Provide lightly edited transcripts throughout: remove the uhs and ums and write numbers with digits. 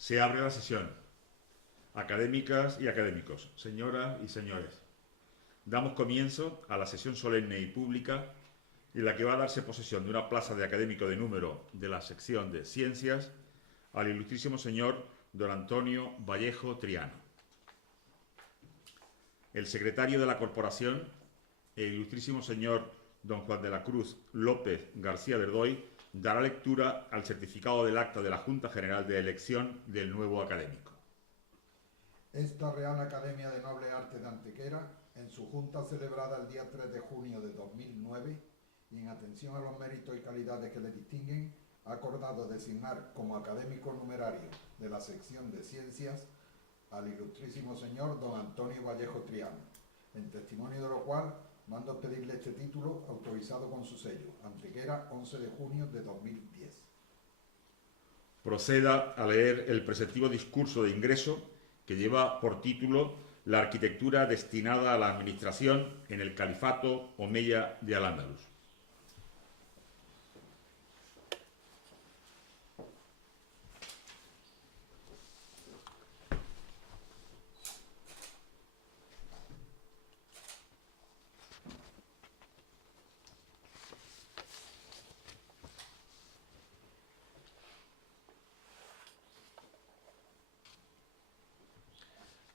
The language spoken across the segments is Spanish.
Se abre la sesión. Académicas y académicos, señoras y señores, damos comienzo a la sesión solemne y pública en la que va a darse posesión de una plaza de académico de número de la sección de Ciencias al ilustrísimo señor don Antonio Vallejo Triano. El secretario de la Corporación, el ilustrísimo señor don Juan de la Cruz López García Verdoy, dará lectura al certificado del acta de la Junta General de Elección del nuevo académico. Esta Real Academia de Nobles Artes de Antequera, en su junta celebrada el día 3 de junio de 2009, y en atención a los méritos y calidades que le distinguen, ha acordado designar como académico numerario de la sección de Ciencias al ilustrísimo señor don Antonio Vallejo Triano, en testimonio de lo cual mando a pedirle este título autorizado con su sello, Antequera, 11 de junio de 2010. Proceda a leer el preceptivo discurso de ingreso que lleva por título La arquitectura destinada a la administración en el califato omeya de Al-Ándalus.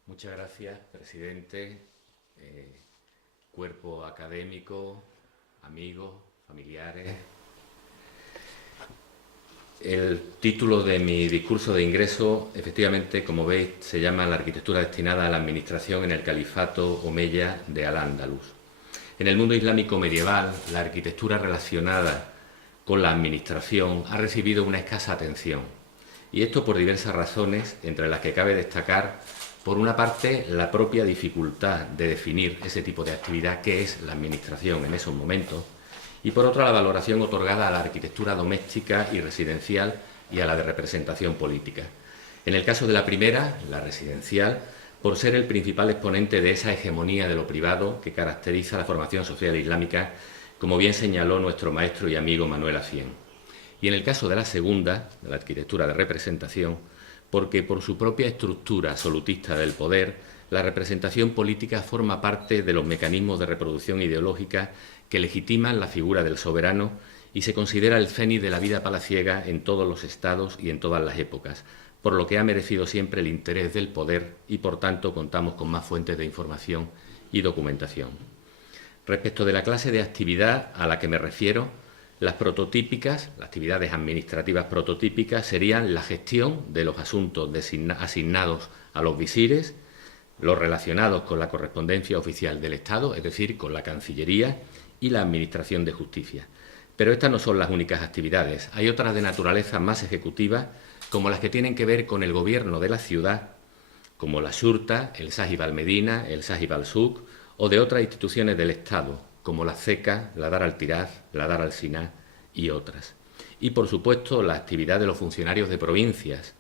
Muchas gracias, presidente, cuerpo académico, amigos, familiares. El título de mi discurso de ingreso, efectivamente, como veis, se llama La arquitectura destinada a la administración en el califato omeya de Al-Ándalus. En el mundo islámico medieval, la arquitectura relacionada con la administración ha recibido una escasa atención, y esto por diversas razones, entre las que cabe destacar, por una parte, la propia dificultad de definir ese tipo de actividad que es la administración en esos momentos, y por otra, la valoración otorgada a la arquitectura doméstica y residencial y a la de representación política. En el caso de la primera, la residencial, por ser el principal exponente de esa hegemonía de lo privado que caracteriza la formación social islámica, como bien señaló nuestro maestro y amigo Manuel Afién. Y en el caso de la segunda, de la arquitectura de representación, porque por su propia estructura absolutista del poder, la representación política forma parte de los mecanismos de reproducción ideológica que legitiman la figura del soberano y se considera el cenit de la vida palaciega en todos los estados y en todas las épocas, por lo que ha merecido siempre el interés del poder y, por tanto, contamos con más fuentes de información y documentación. Respecto de la clase de actividad a la que me refiero, las prototípicas, las actividades administrativas prototípicas, serían la gestión de los asuntos asignados a los visires, los relacionados con la correspondencia oficial del Estado, es decir, con la Cancillería y la Administración de Justicia. Pero estas no son las únicas actividades. Hay otras de naturaleza más ejecutiva, como las que tienen que ver con el gobierno de la ciudad, como la Shurta, el Sahib al-Medina, el Sahib al-Suq, o de otras instituciones del Estado, como la CECA, la Dar al-Tiraz, la Dar al-Siná y otras. Y, por supuesto, la actividad de los funcionarios de provincias,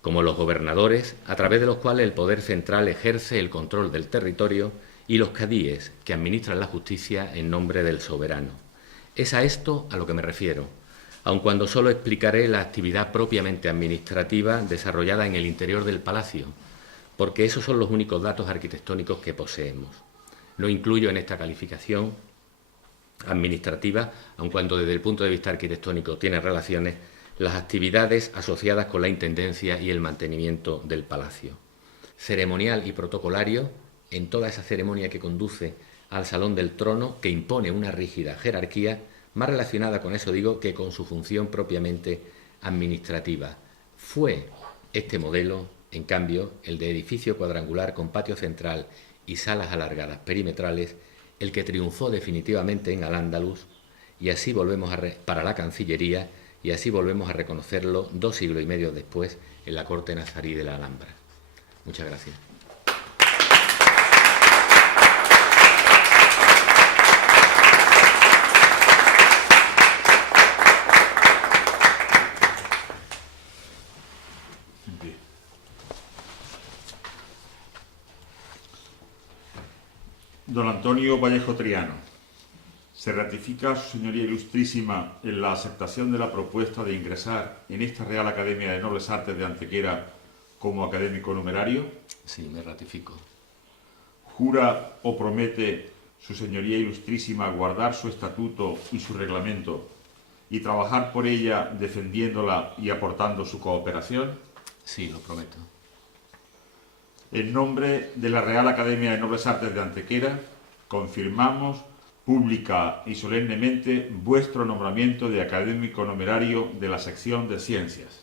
como los gobernadores, a través de los cuales el poder central ejerce el control del territorio, y los cadíes, que administran la justicia en nombre del soberano. Es a esto a lo que me refiero, aun cuando solo explicaré la actividad propiamente administrativa desarrollada en el interior del palacio, porque esos son los únicos datos arquitectónicos que poseemos. No incluyo en esta calificación administrativa, aun cuando desde el punto de vista arquitectónico tiene relaciones, las actividades asociadas con la intendencia y el mantenimiento del palacio. Ceremonial y protocolario, en toda esa ceremonia que conduce al Salón del Trono, que impone una rígida jerarquía, más relacionada con eso, digo, que con su función propiamente administrativa. Fue este modelo, en cambio, el de edificio cuadrangular con patio central y salas alargadas perimetrales, el que triunfó definitivamente en Al-Ándalus, y así volvemos para la Cancillería, y así volvemos a reconocerlo 2 siglos y medio después en la corte nazarí de la Alhambra. Muchas gracias. Don Antonio Vallejo Triano, Se ratifica, Su Señoría Ilustrísima, en la aceptación de la propuesta de ingresar en esta Real Academia de Nobles Artes de Antequera como académico numerario. Sí, me ratifico. ¿Jura o promete Su Señoría Ilustrísima guardar su estatuto y su reglamento y trabajar por ella defendiéndola y aportando su cooperación? Sí, lo prometo. En nombre de la Real Academia de Nobles Artes de Antequera, confirmamos pública y solemnemente vuestro nombramiento de académico numerario de la sección de Ciencias.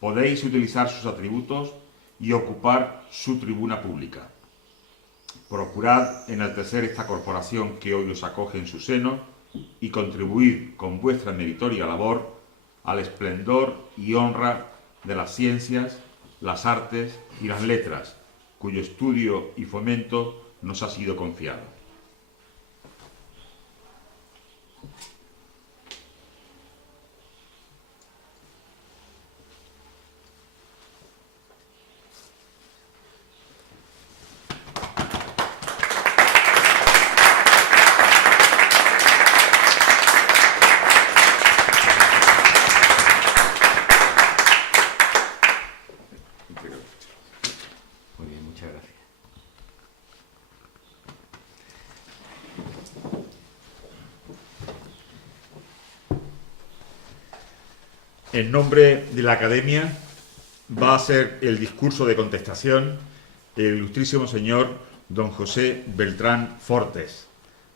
Podéis utilizar sus atributos y ocupar su tribuna pública. Procurad enaltecer esta corporación que hoy os acoge en su seno y contribuir con vuestra meritoria labor al esplendor y honra de las ciencias, las artes y las letras, cuyo estudio y fomento nos ha sido confiado. Muy bien, muchas gracias. En nombre de la Academia va a hacer el discurso de contestación el ilustrísimo señor don José Beltrán Fortes,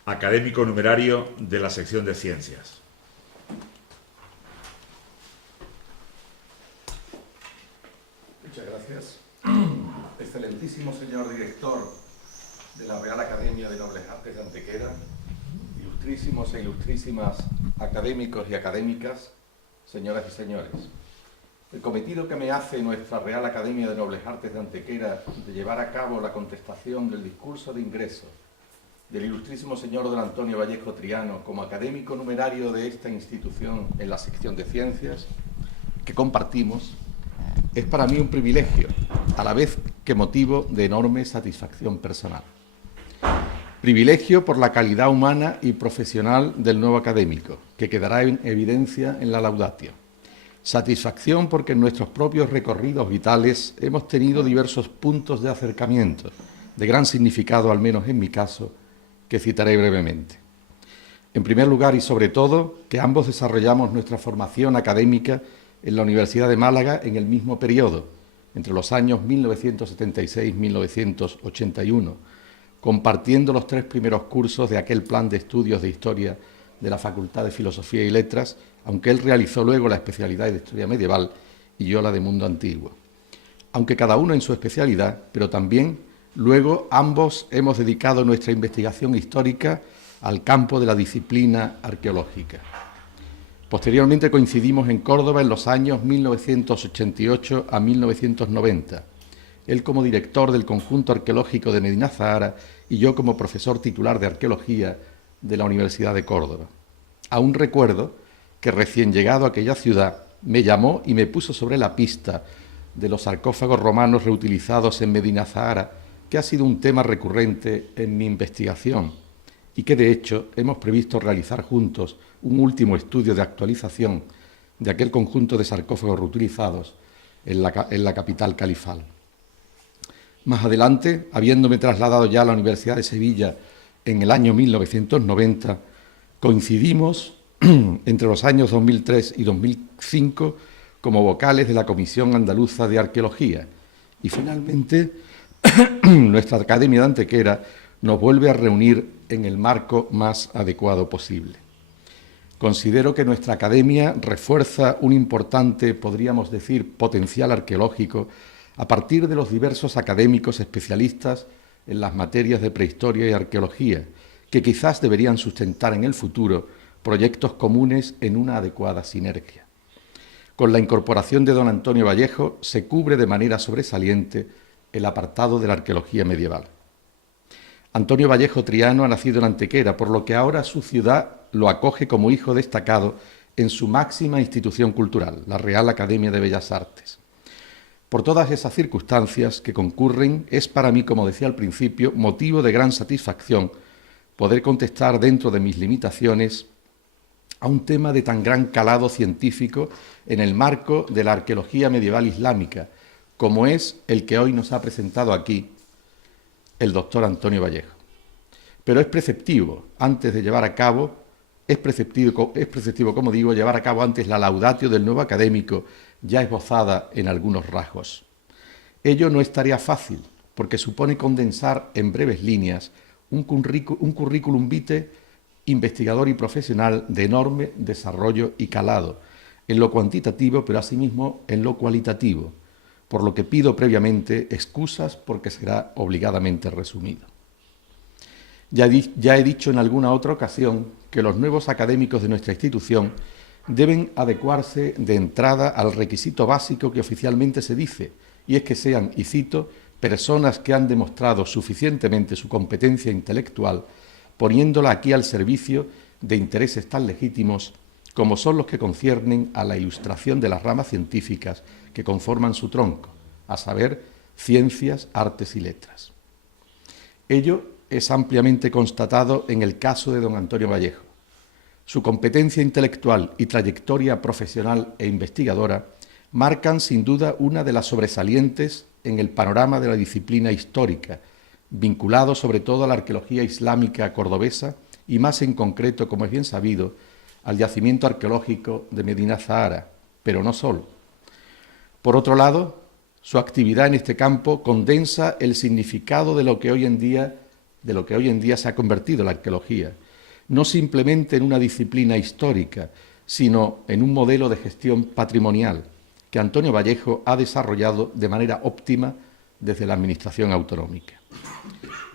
académico numerario de la sección de Ciencias. Muchas gracias. Excelentísimo señor director de la Real Academia de Nobles Artes de Antequera, ilustrísimos e ilustrísimas académicos y académicas, señoras y señores. El cometido que me hace nuestra Real Academia de Nobles Artes de Antequera de llevar a cabo la contestación del discurso de ingreso del ilustrísimo señor don Antonio Vallejo Triano como académico numerario de esta institución en la sección de Ciencias, que compartimos, es para mí un privilegio, a la vez que motivo de enorme satisfacción personal. Privilegio por la calidad humana y profesional del nuevo académico, que quedará en evidencia en la laudatio. Satisfacción porque en nuestros propios recorridos vitales hemos tenido diversos puntos de acercamiento, de gran significado, al menos en mi caso, que citaré brevemente. En primer lugar y sobre todo, que ambos desarrollamos nuestra formación académica en la Universidad de Málaga en el mismo periodo, entre los años 1976-1981, compartiendo los 3 primeros cursos de aquel plan de estudios de historia de la Facultad de Filosofía y Letras, aunque él realizó luego la especialidad de Historia Medieval y yo la de Mundo Antiguo. Aunque cada uno en su especialidad, pero también luego ambos hemos dedicado nuestra investigación histórica al campo de la disciplina arqueológica. Posteriormente coincidimos en Córdoba en los años 1988 a 1990, él como director del conjunto arqueológico de Medina Zahara y yo como profesor titular de arqueología de la Universidad de Córdoba. Aún recuerdo que recién llegado a aquella ciudad me llamó y me puso sobre la pista de los sarcófagos romanos reutilizados en Medina Zahara, que ha sido un tema recurrente en mi investigación y que de hecho hemos previsto realizar juntos un último estudio de actualización de aquel conjunto de sarcófagos reutilizados en la capital califal. Más adelante, habiéndome trasladado ya a la Universidad de Sevilla en el año 1990, coincidimos entre los años 2003 y 2005 como vocales de la Comisión Andaluza de Arqueología y finalmente nuestra Academia de Antequera nos vuelve a reunir en el marco más adecuado posible. Considero que nuestra academia refuerza un importante, podríamos decir, potencial arqueológico a partir de los diversos académicos especialistas en las materias de prehistoria y arqueología, que quizás deberían sustentar en el futuro proyectos comunes en una adecuada sinergia. Con la incorporación de don Antonio Vallejo se cubre de manera sobresaliente el apartado de la arqueología medieval. Antonio Vallejo Triano ha nacido en Antequera, por lo que ahora su ciudad lo acoge como hijo destacado en su máxima institución cultural, la Real Academia de Bellas Artes. Por todas esas circunstancias que concurren, es para mí, como decía al principio, motivo de gran satisfacción poder contestar dentro de mis limitaciones a un tema de tan gran calado científico en el marco de la arqueología medieval islámica, como es el que hoy nos ha presentado aquí el doctor Antonio Vallejo. Pero es preceptivo, antes de llevar a cabo, es preceptivo, como digo, llevar a cabo antes la laudatio del nuevo académico, ya esbozada en algunos rasgos. Ello no es tarea fácil, porque supone condensar en breves líneas un currículum vitae investigador y profesional de enorme desarrollo y calado, en lo cuantitativo, pero asimismo en lo cualitativo, por lo que pido previamente excusas porque será obligadamente resumido. Ya he dicho en alguna otra ocasión que los nuevos académicos de nuestra institución deben adecuarse de entrada al requisito básico que oficialmente se dice, y es que sean, y cito, personas que han demostrado suficientemente su competencia intelectual, poniéndola aquí al servicio de intereses tan legítimos como son los que conciernen a la ilustración de las ramas científicas que conforman su tronco, a saber, ciencias, artes y letras. Ello es ampliamente constatado en el caso de don Antonio Vallejo. Su competencia intelectual y trayectoria profesional e investigadora marcan sin duda una de las sobresalientes en el panorama de la disciplina histórica, vinculado sobre todo a la arqueología islámica cordobesa y más en concreto, como es bien sabido, al yacimiento arqueológico de Medina Zahara, pero no solo. Por otro lado, su actividad en este campo condensa el significado de lo que hoy en día se ha convertido la arqueología, no simplemente en una disciplina histórica, sino en un modelo de gestión patrimonial que Antonio Vallejo ha desarrollado de manera óptima desde la Administración autonómica.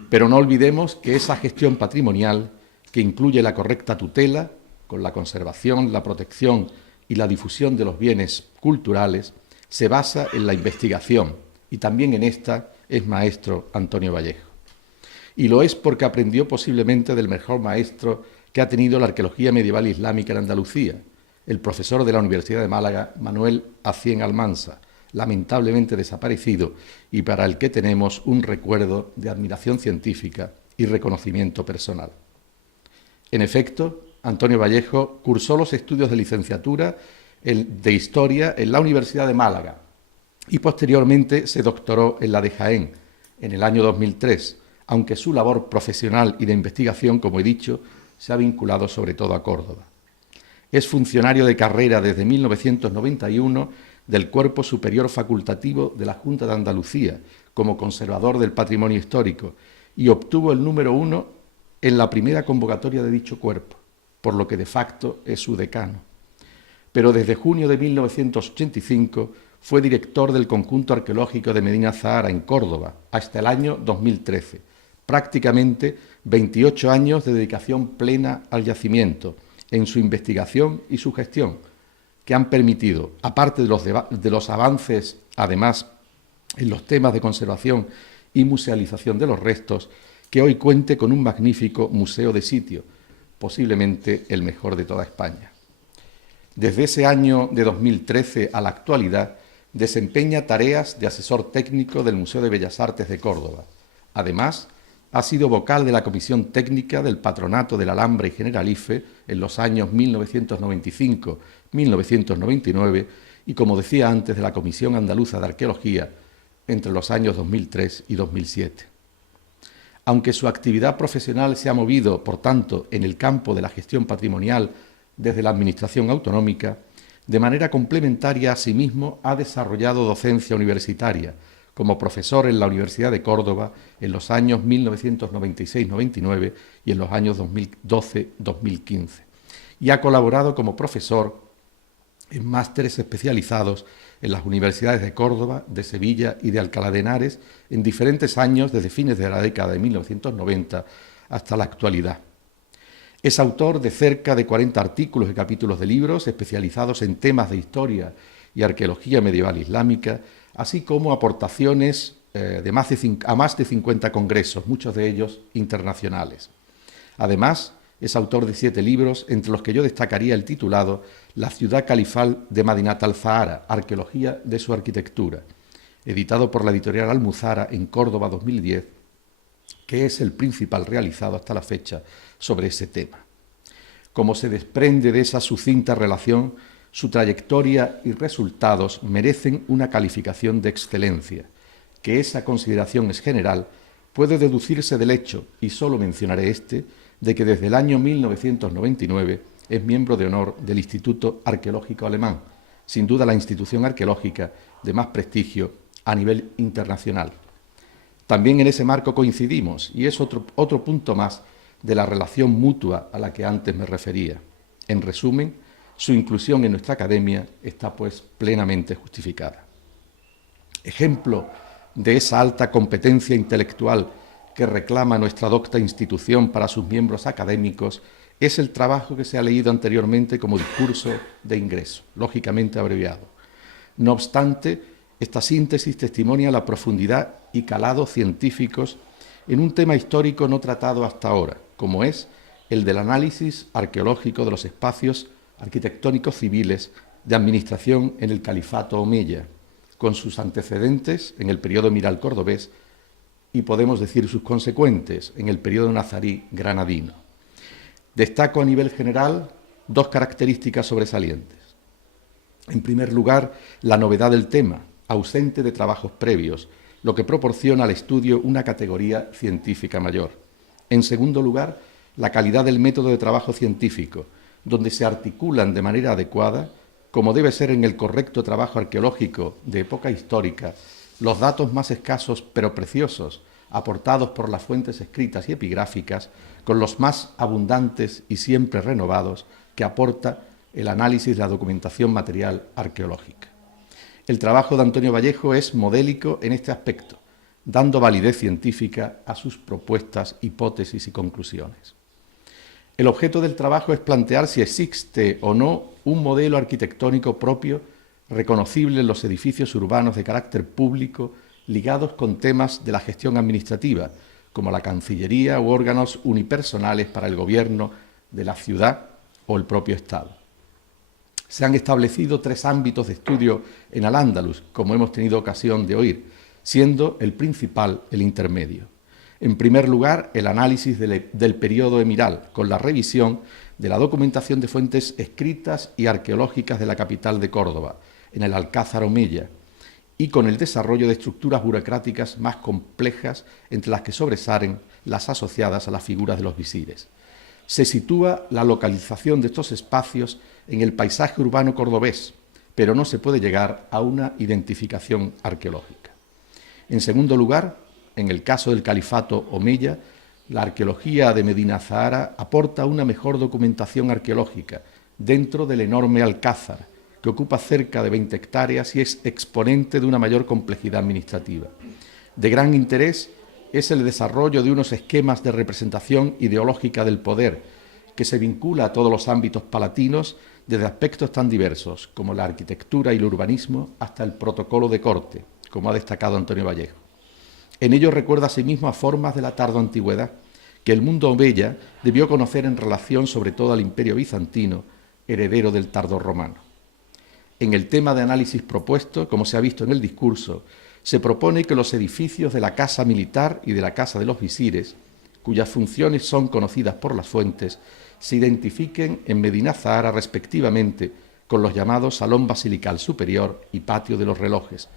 Pero no olvidemos que esa gestión patrimonial, que incluye la correcta tutela, con la conservación, la protección y la difusión de los bienes culturales, se basa en la investigación, y también en esta es maestro Antonio Vallejo. Y lo es porque aprendió posiblemente del mejor maestro que ha tenido la arqueología medieval islámica en Andalucía, el profesor de la Universidad de Málaga, Manuel Acien Almansa, lamentablemente desaparecido y para el que tenemos un recuerdo de admiración científica y reconocimiento personal. En efecto, Antonio Vallejo cursó los estudios de licenciatura de Historia en la Universidad de Málaga y posteriormente se doctoró en la de Jaén en el año 2003, aunque su labor profesional y de investigación, como he dicho, se ha vinculado sobre todo a Córdoba. Es funcionario de carrera desde 1991 del Cuerpo Superior Facultativo de la Junta de Andalucía como conservador del patrimonio histórico y obtuvo el número 1 en la primera convocatoria de dicho cuerpo, por lo que de facto es su decano. Pero desde junio de 1985 fue director del conjunto arqueológico de Medina Zahara en Córdoba hasta el año 2013, prácticamente 28 años de dedicación plena al yacimiento, en su investigación y su gestión, que han permitido, aparte de los avances, además, en los temas de conservación y musealización de los restos, que hoy cuente con un magnífico museo de sitio, posiblemente el mejor de toda España. Desde ese año de 2013 a la actualidad, desempeña tareas de asesor técnico del Museo de Bellas Artes de Córdoba. Además, ha sido vocal de la Comisión Técnica del Patronato del Alhambra y Generalife en los años 1995-1999 y, como decía antes, de la Comisión Andaluza de Arqueología entre los años 2003 y 2007. Aunque su actividad profesional se ha movido, por tanto, en el campo de la gestión patrimonial desde la Administración autonómica, de manera complementaria, asimismo, ha desarrollado docencia universitaria, como profesor en la Universidad de Córdoba en los años 1996-99 y en los años 2012-2015. Y ha colaborado como profesor en másteres especializados en las universidades de Córdoba, de Sevilla y de Alcalá de Henares en diferentes años desde fines de la década de 1990 hasta la actualidad. Es autor de cerca de 40 artículos y capítulos de libros especializados en temas de historia y arqueología medieval islámica, así como aportaciones a más de 50 congresos, muchos de ellos internacionales. Además, es autor de 7 libros, entre los que yo destacaría el titulado La ciudad califal de Madinat al-Zahara, arqueología de su arquitectura, editado por la editorial Almuzara en Córdoba 2010, que es el principal realizado hasta la fecha sobre ese tema. Como se desprende de esa sucinta relación, su trayectoria y resultados merecen una calificación de excelencia, que esa consideración es general, puede deducirse del hecho, y solo mencionaré este, de que desde el año 1999 es miembro de honor del Instituto Arqueológico Alemán, sin duda la institución arqueológica de más prestigio a nivel internacional. También en ese marco coincidimos, y es otro punto más de la relación mutua a la que antes me refería. En resumen, su inclusión en nuestra academia está pues plenamente justificada. Ejemplo de esa alta competencia intelectual que reclama nuestra docta institución para sus miembros académicos es el trabajo que se ha leído anteriormente como discurso de ingreso, lógicamente abreviado. No obstante, esta síntesis testimonia la profundidad y calado científicos en un tema histórico no tratado hasta ahora, como es el del análisis arqueológico de los espacios arquitectónicos civiles de administración en el Califato Omeya, con sus antecedentes en el periodo emiral cordobés y podemos decir sus consecuentes en el periodo nazarí granadino. Destaco a nivel general dos características sobresalientes. En primer lugar, la novedad del tema, ausente de trabajos previos, lo que proporciona al estudio una categoría científica mayor. En segundo lugar, la calidad del método de trabajo científico, donde se articulan de manera adecuada, como debe ser en el correcto trabajo arqueológico de época histórica, los datos más escasos pero preciosos, aportados por las fuentes escritas y epigráficas, con los más abundantes y siempre renovados que aporta el análisis de la documentación material arqueológica. El trabajo de Antonio Vallejo es modélico en este aspecto, dando validez científica a sus propuestas, hipótesis y conclusiones. El objeto del trabajo es plantear si existe o no un modelo arquitectónico propio reconocible en los edificios urbanos de carácter público ligados con temas de la gestión administrativa, como la Cancillería u órganos unipersonales para el gobierno de la ciudad o el propio Estado. Se han establecido 3 ámbitos de estudio en Al-Ándalus, como hemos tenido ocasión de oír, siendo el principal el intermedio. En primer lugar, el análisis del periodo emiral, con la revisión de la documentación de fuentes escritas y arqueológicas de la capital de Córdoba, en el Alcázar Omeya, y con el desarrollo de estructuras burocráticas más complejas, entre las que sobresalen las asociadas a las figuras de los visires. Se sitúa la localización de estos espacios en el paisaje urbano cordobés, pero no se puede llegar a una identificación arqueológica. En segundo lugar, en el caso del Califato Omeya, la arqueología de Medina Zahara aporta una mejor documentación arqueológica dentro del enorme Alcázar, que ocupa cerca de 20 hectáreas y es exponente de una mayor complejidad administrativa. De gran interés es el desarrollo de unos esquemas de representación ideológica del poder, que se vincula a todos los ámbitos palatinos, desde aspectos tan diversos como la arquitectura y el urbanismo hasta el protocolo de corte, como ha destacado Antonio Vallejo. En ello recuerda asimismo a formas de la tardoantigüedad que el mundo omeya debió conocer en relación sobre todo al Imperio bizantino, heredero del tardorromano. En el tema de análisis propuesto, como se ha visto en el discurso, se propone que los edificios de la Casa Militar y de la Casa de los Visires, cuyas funciones son conocidas por las fuentes, se identifiquen en Medina Zahara respectivamente con los llamados Salón Basilical Superior y Patio de los Relojes,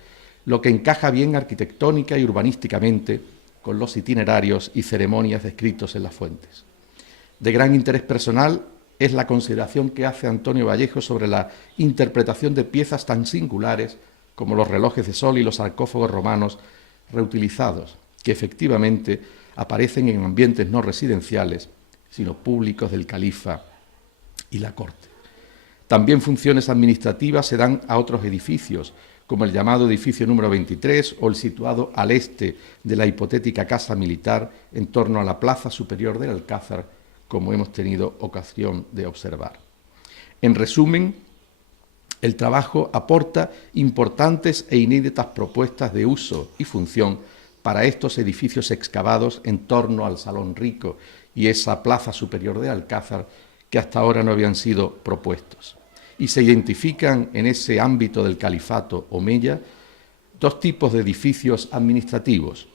lo que encaja bien arquitectónica y urbanísticamente con los itinerarios y ceremonias descritos en las fuentes. De gran interés personal es la consideración que hace Antonio Vallejo sobre la interpretación de piezas tan singulares como los relojes de sol y los sarcófagos romanos reutilizados, que efectivamente aparecen en ambientes no residenciales, sino públicos del califa y la corte. También funciones administrativas se dan a otros edificios, como el llamado edificio número 23 o el situado al este de la hipotética casa militar en torno a la plaza superior del Alcázar, como hemos tenido ocasión de observar. En resumen, el trabajo aporta importantes e inéditas propuestas de uso y función para estos edificios excavados en torno al Salón Rico y esa plaza superior del Alcázar que hasta ahora no habían sido propuestos. Y se identifican en ese ámbito del Califato Omeya 2 tipos de edificios administrativos.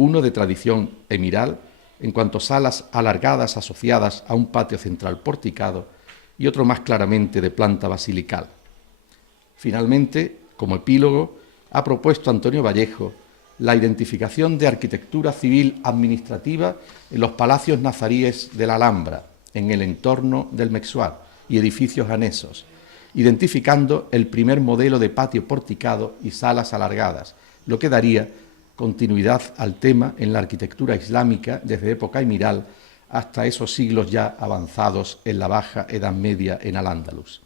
uno de tradición emiral, en cuanto a salas alargadas asociadas a un patio central porticado, y otro más claramente de planta basilical. Finalmente, como epílogo, ha propuesto Antonio Vallejo la identificación de arquitectura civil administrativa en los palacios nazaríes de la Alhambra, en el entorno del Mexuar y edificios anexos, identificando el primer modelo de patio porticado y salas alargadas, lo que daría continuidad al tema en la arquitectura islámica desde época emiral hasta esos siglos ya avanzados en la Baja Edad Media en Al-Ándalus.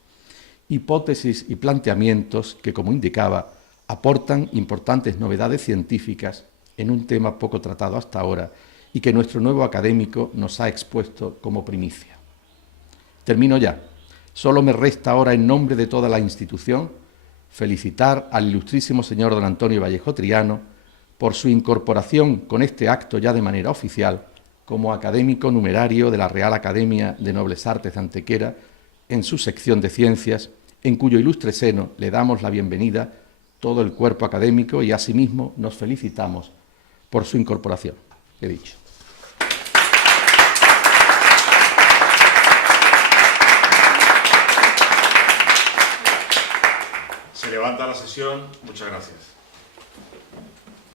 Hipótesis y planteamientos que, como indicaba, aportan importantes novedades científicas en un tema poco tratado hasta ahora y que nuestro nuevo académico nos ha expuesto como primicia. Termino ya. Solo me resta ahora, en nombre de toda la institución, felicitar al ilustrísimo señor don Antonio Vallejo Triano por su incorporación con este acto ya de manera oficial como académico numerario de la Real Academia de Nobles Artes de Antequera en su sección de Ciencias, en cuyo ilustre seno le damos la bienvenida todo el cuerpo académico y asimismo nos felicitamos por su incorporación. He dicho. Se levanta la sesión. Muchas gracias.